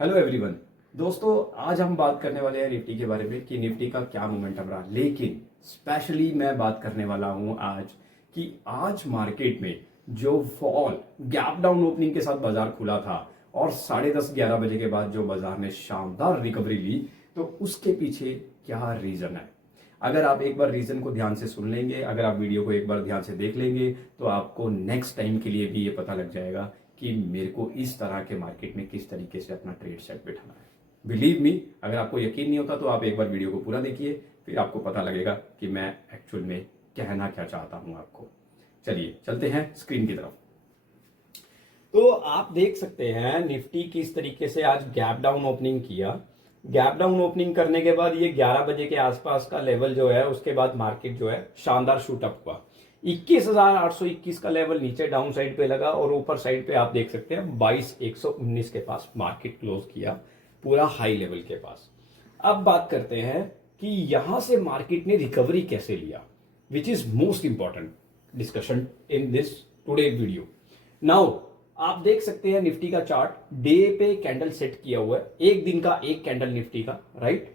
Hello everyone. दोस्तों, आज हम बात करने वाले हैं निफ्टी के बारे में कि निफ्टी का क्या मोमेंटम रहा। लेकिन स्पेशली मैं बात करने वाला हूं आज कि आज मार्केट में जो फॉल गैप डाउन ओपनिंग के साथ बाजार खुला था और 10:30-11 बजे के बाद जो बाजार ने शानदार रिकवरी ली, तो उसके पीछे क्या रीजन है। अगर आप एक बार रीजन को ध्यान से सुन लेंगे, अगर आप वीडियो को एक बार ध्यान से देख लेंगे, तो आपको नेक्स्ट टाइम के लिए भी ये पता लग जाएगा कि मेरे को इस तरह के मार्केट में किस तरीके से अपना ट्रेड सेट बिठाना है। बिलीव मी, अगर आपको यकीन नहीं होता तो आप एक बार वीडियो को पूरा देखिए, फिर आपको पता लगेगा कि मैं एक्चुअल में कहना क्या चाहता हूं आपको। चलिए चलते हैं स्क्रीन की तरफ। तो आप देख सकते हैं निफ्टी किस तरीके से आज गैप डाउन ओपनिंग किया। गैप डाउन ओपनिंग करने के बाद ये 11 बजे के आसपास का लेवल जो है, उसके बाद मार्केट जो है शानदार शूट अप हुआ। 21,821 का लेवल नीचे डाउन साइड पे लगा और ऊपर साइड पे आप देख सकते हैं 22,119 के पास मार्केट क्लोज किया, पूरा हाई लेवल के पास। अब बात करते हैं कि यहां से मार्केट ने रिकवरी कैसे लिया, which is most important discussion in this today video. Now आप देख सकते हैं निफ्टी का चार्ट डे पे कैंडल सेट किया हुआ है, एक दिन का एक कैंडल निफ्टी का, राइट।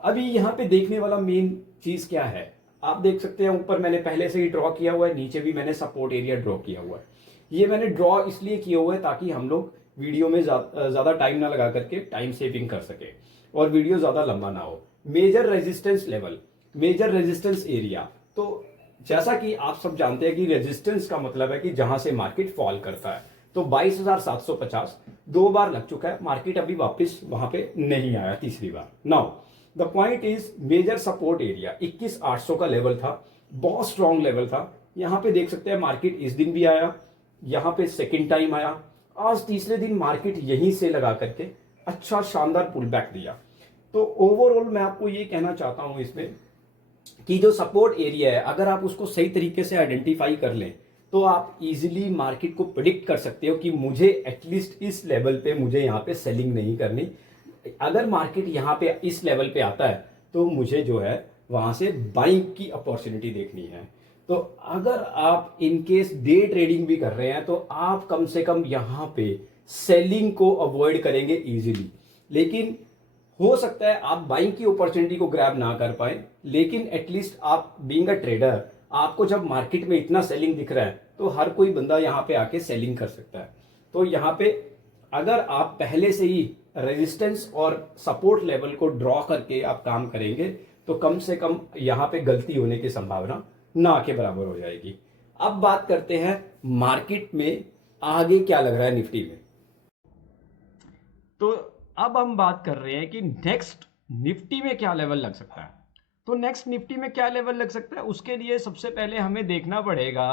अभी यहां पे देखने वाला मेन चीज क्या है, आप देख सकते हैं ऊपर मैंने पहले से ही ड्रॉ किया हुआ है, नीचे भी मैंने सपोर्ट एरिया ड्रॉ किया हुआ है। ये मैंने ड्रॉ इसलिए किया हुआ है ताकि हम लोग वीडियो में ज्यादा टाइम ना लगा करके टाइम सेविंग कर सके और वीडियो ज्यादा लंबा ना हो। Major resistance level, major resistance area, तो जैसा कि आप सब जानते हैं कि रेजिस्टेंस का मतलब है कि जहां से मार्केट फॉल करता है, तो 22,750 दो बार लग चुका है, मार्केट अभी वापस वहां पे नहीं आया तीसरी बार। Now the point is major support area 21,800 का लेवल था, बहुत स्ट्रॉन्ग लेवल था। यहां पे देख सकते हैं मार्केट इस दिन भी आया, यहां पे सेकेंड टाइम आया, आज तीसरे दिन मार्केट यहीं से लगा करके अच्छा शानदार पुल बैक दिया। तो ओवरऑल मैं आपको ये कहना चाहता हूं इसमें कि जो सपोर्ट एरिया है, अगर आप उसको सही तरीके से आइडेंटिफाई कर लें तो आप इजीली मार्केट को प्रिडिक्ट कर सकते हो कि मुझे एटलीस्ट इस लेवल पे मुझे यहाँ पे सेलिंग नहीं करनी। अगर मार्केट यहाँ पे इस लेवल पे आता है तो मुझे जो है वहां से बाइंग की अपॉर्चुनिटी देखनी है। तो अगर आप इनकेस डे ट्रेडिंग भी कर रहे हैं तो आप कम से कम यहाँ पे सेलिंग को अवॉइड करेंगे इजीली। लेकिन हो सकता है आप बाइंग की अपॉर्चुनिटी को ग्रैब ना कर पाए, लेकिन एटलीस्ट आप बीइंग अ ट्रेडर, आपको जब मार्केट में इतना सेलिंग दिख रहा है तो हर कोई बंदा यहाँ पे आके सेलिंग कर सकता है। तो यहाँ पे अगर आप पहले से ही रेजिस्टेंस और सपोर्ट लेवल को ड्रॉ करके आप काम करेंगे तो कम से कम यहाँ पे गलती होने की संभावना ना के बराबर हो जाएगी। अब बात करते हैं मार्केट में आगे क्या लग रहा है निफ्टी में। तो अब हम बात कर रहे हैं कि नेक्स्ट निफ्टी में क्या लेवल लग सकता है। तो नेक्स्ट निफ्टी में क्या लेवल लग सकता है, उसके लिए सबसे पहले हमें देखना पड़ेगा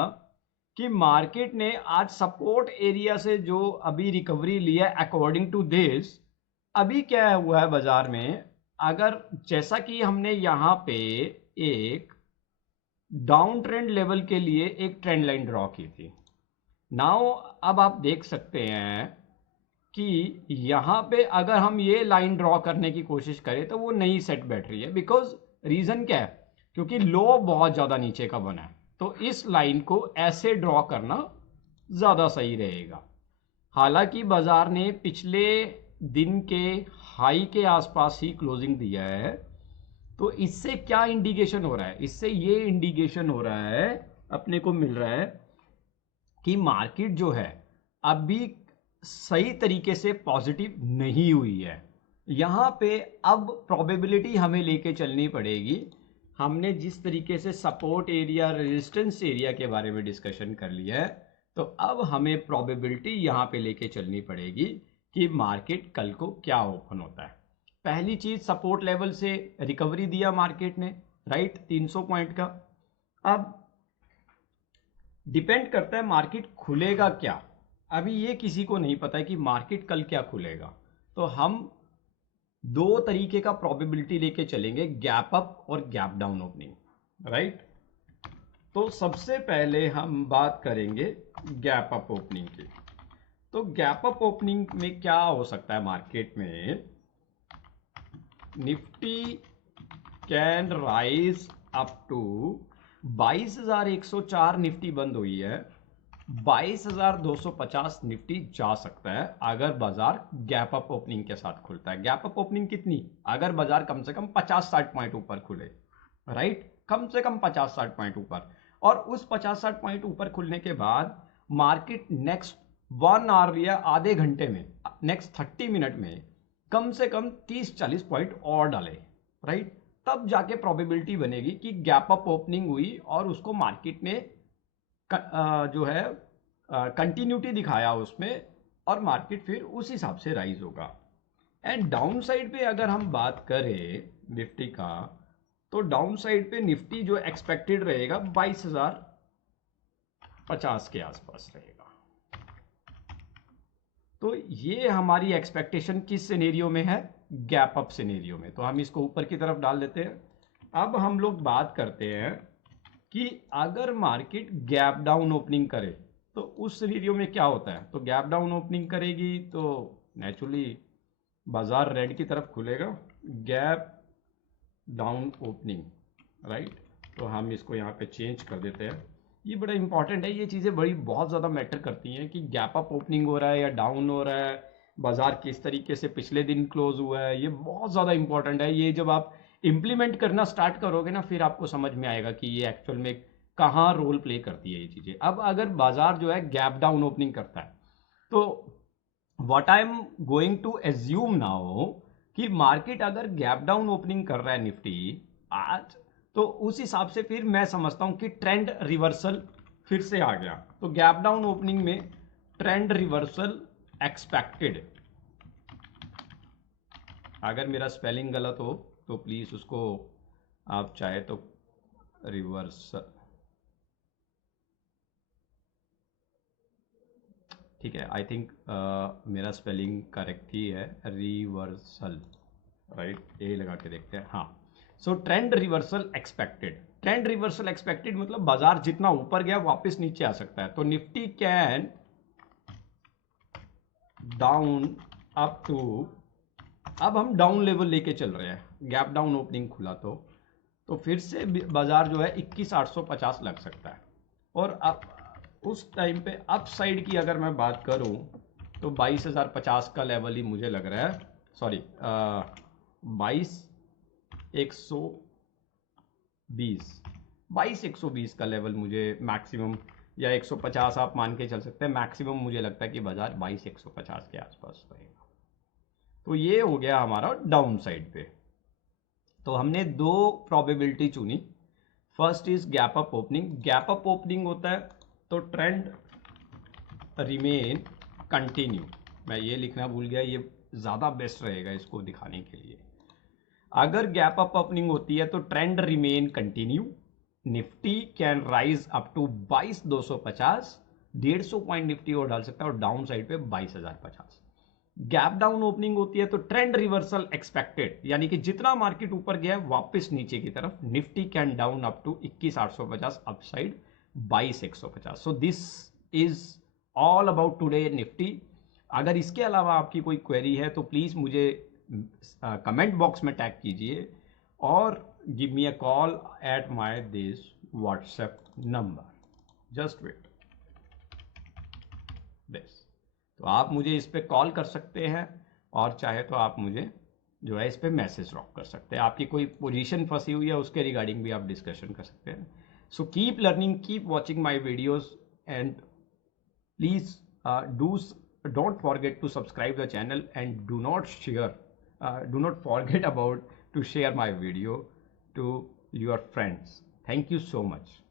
कि मार्केट ने आज सपोर्ट एरिया से जो अभी रिकवरी लिया अकॉर्डिंग टू दिस, अभी क्या हुआ है बाजार में। अगर जैसा कि हमने यहां पे एक डाउन ट्रेंड लेवल के लिए एक ट्रेंड लाइन ड्रॉ की थी, नाउ अब आप देख सकते हैं कि यहां पे अगर हम ये लाइन ड्रॉ करने की कोशिश करें तो वो नहीं सेट बैठ रही है। बिकॉज रीजन क्या है, क्योंकि लो बहुत ज्यादा नीचे का बना है, तो इस लाइन को ऐसे ड्रॉ करना ज्यादा सही रहेगा। हालांकि बाजार ने पिछले दिन के हाई के आसपास ही क्लोजिंग दिया है, तो इससे क्या इंडिकेशन हो रहा है, इससे ये इंडिकेशन हो रहा है, अपने को मिल रहा है कि मार्केट जो है अभी सही तरीके से पॉजिटिव नहीं हुई है। यहां पे अब प्रोबेबिलिटी हमें लेके चलनी पड़ेगी। हमने जिस तरीके से सपोर्ट एरिया रेजिस्टेंस एरिया के बारे में डिस्कशन कर लिया है, तो अब हमें प्रोबेबिलिटी यहां पे लेके चलनी पड़ेगी कि मार्केट कल को क्या ओपन होता है। पहली चीज, सपोर्ट लेवल से रिकवरी दिया मार्केट ने, राइट, 300 पॉइंट का। अब डिपेंड करता है मार्केट खुलेगा क्या, अभी ये किसी को नहीं पता है कि मार्केट कल क्या खुलेगा। तो हम दो तरीके का प्रोबेबिलिटी लेके चलेंगे, गैप अप और गैप डाउन ओपनिंग, राइट। तो सबसे पहले हम बात करेंगे गैप अप ओपनिंग की। तो गैप अप ओपनिंग में क्या हो सकता है, मार्केट में Nifty can rise up to 22,104, Nifty बंद हुई है, 22,250 निफ्टी जा सकता है अगर बाजार गैप अप ओपनिंग के साथ खुलता है। गैप अप ओपनिंग कितनी? अगर बाजार कम से कम 50-60 पॉइंट ऊपर खुले, राइट, कम से कम 50-60 पॉइंट ऊपर, और उस 50-60 पॉइंट ऊपर खुलने के बाद मार्केट नेक्स्ट 1 आवर या आधे घंटे में, नेक्स्ट 30 मिनट में कम से कम 30-40 पॉइंट और डाले, राइट, तब जाके प्रोबेबिलिटी बनेगी कि गैप अप ओपनिंग हुई और उसको मार्केट ने जो है कंटिन्यूटी दिखाया उसमें, और मार्केट फिर उस हिसाब से राइज होगा। एंड डाउन साइड पे अगर हम बात करें निफ्टी का, तो डाउन साइड पे निफ्टी जो एक्सपेक्टेड रहेगा 22,050 के आसपास रहेगा। तो ये हमारी एक्सपेक्टेशन किस सिनेरियो में है? गैप अप सिनेरियो में। तो हम इसको ऊपर की तरफ डाल देते हैं। अब हम लोग बात करते हैं कि अगर मार्केट गैप डाउन ओपनिंग करे तो उस सिनेरियो में क्या होता है? तो गैप डाउन ओपनिंग करेगी तो नेचुरली बाजार रेड की तरफ खुलेगा, गैप डाउन ओपनिंग, राइट। तो हम इसको यहाँ पे चेंज कर देते हैं। ये बड़ा इंपॉर्टेंट है, ये चीज़ें बड़ी बहुत ज़्यादा मैटर करती हैं कि गैप अप ओपनिंग हो रहा है या डाउन हो रहा है, बाजार किस तरीके से पिछले दिन क्लोज हुआ है, ये बहुत ज़्यादा इंपॉर्टेंट है। ये जब आप इम्प्लीमेंट करना स्टार्ट करोगे ना, फिर आपको समझ में आएगा कि ये एक्चुअल में कहाँ रोल प्ले करती है ये चीज़ें। अब अगर बाजार जो है गैप डाउन ओपनिंग करता है, तो what I am going to assume now कि मार्केट अगर गैप डाउन ओपनिंग कर रहा है निफ्टी आज, तो उस हिसाब से फिर मैं समझता हूं कि ट्रेंड रिवर्सल फिर से आ गया। तो गैप डाउन ओपनिंग में ट्रेंड रिवर्सल एक्सपेक्टेड। अगर मेरा स्पेलिंग गलत हो तो प्लीज उसको आप चाहे तो रिवर्सल, ठीक है, आई थिंक मेरा स्पेलिंग करेक्ट ही है, रिवर्सल, राइट, ए लगा के देखते हैं। हाँ, सो trend reversal expected. Trend reversal expected मतलब बाजार जितना ऊपर गया वापस नीचे आ सकता है। तो Nifty can down up to, अब हम डाउन लेवल लेके चल रहे हैं, गैप डाउन ओपनिंग खुला तो फिर से बाजार जो है 21,850 लग सकता है। और अब उस टाइम पे अप साइड की अगर मैं बात करूं तो 22,050 का लेवल ही मुझे लग रहा है, सॉरी 22,120 का लेवल मुझे मैक्सिमम, या 150 आप मान के चल सकते हैं, मैक्सिमम मुझे लगता है कि बाजार 22,150 के आसपास रहेगा। तो ये हो गया हमारा डाउन साइड पे। तो हमने दो प्रोबेबिलिटी चुनी। First is gap up opening. Gap up opening होता है तो ट्रेंड रिमेन कंटिन्यू। मैं ये लिखना भूल गया, ये ज़्यादा बेस्ट रहेगा इसको दिखाने के लिए। अगर गैप अप ओपनिंग होती है तो trend remain continue, Nifty can rise up to 22,250, 150 point Nifty और डाल सकता है, और डाउन साइड पे 22,050। गैप डाउन ओपनिंग होती है तो ट्रेंड रिवर्सल एक्सपेक्टेड, यानी कि जितना मार्केट ऊपर गया वापस नीचे की तरफ, Nifty can down up to 21,850, upside 22,150। So this is all about today Nifty. अगर इसके अलावा आपकी कोई क्वेरी है तो प्लीज मुझे कमेंट बॉक्स में टैग कीजिए, और give me a call at my this WhatsApp number, just wait this. तो आप मुझे इस पे कॉल कर सकते हैं, और चाहे तो आप मुझे जो है इस पे मैसेज ड्रॉप कर सकते हैं। आपकी कोई पोजीशन फंसी हुई है उसके रिगार्डिंग भी आप डिस्कशन कर सकते हैं। So keep learning, keep watching my videos, and please don't forget to subscribe the channel, and do not forget about to share my video to your friends. Thank you so much.